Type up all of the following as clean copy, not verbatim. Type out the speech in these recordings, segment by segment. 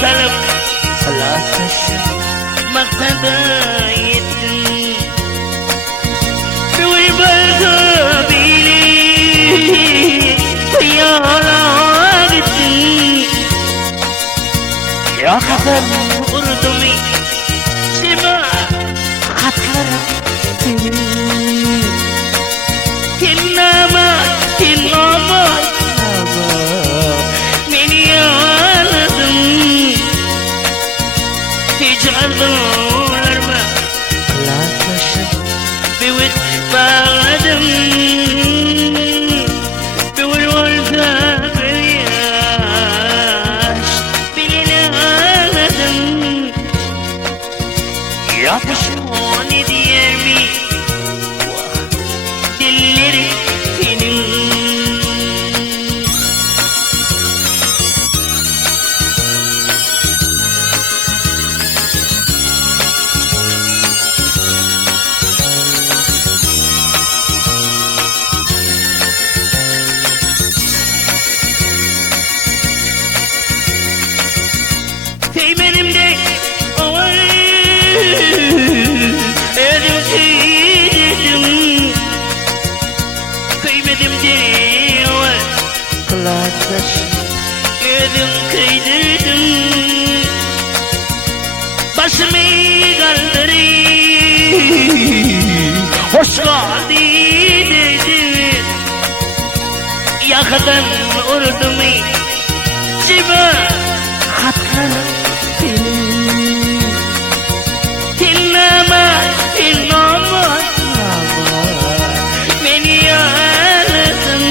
salıp maktada yettim. Bir barda beni kıyana gittim. Yakasam vurdum içime katlarım seni. Tinlama beni yaladım. Hiç arzularıma bir vit bağladım. Bir vurulda bir yaş bilen ağladım. Yapışım o ne diyer mi? Dilleri senin. Değmedim de oy, ödüm tüydüm. Kıymedim de oy, ödüm kıydırdım. Başımı kaldırıp hoş geldin dedim. Yakadan vurdum içime katlarım seni. Dinleme beni yaladım.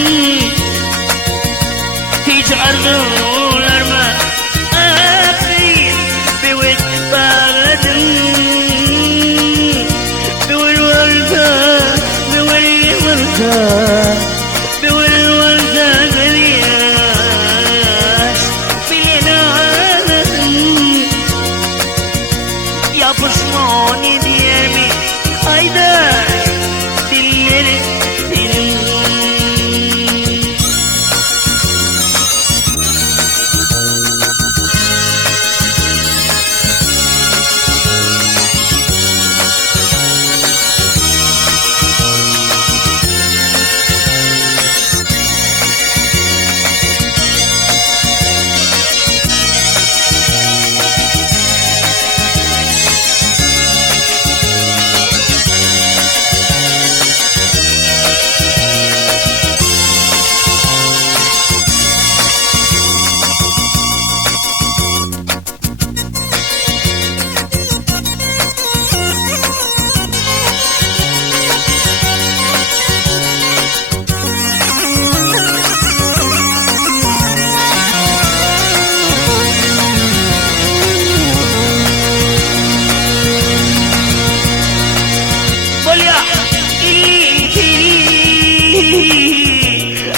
Hiç arzularıma bir vit bağladım. Bir vurulda bir yaş bilen ağladım. Yapışma ne diyer mi? Hayda dilleri senin.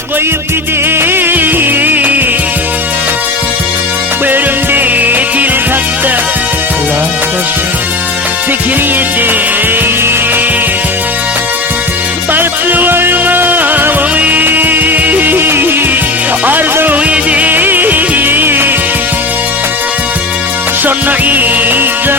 Koyup gideyim bölümde dil taktı fikir yedi. Baktı varmamı arzu yedi. Sonra iyice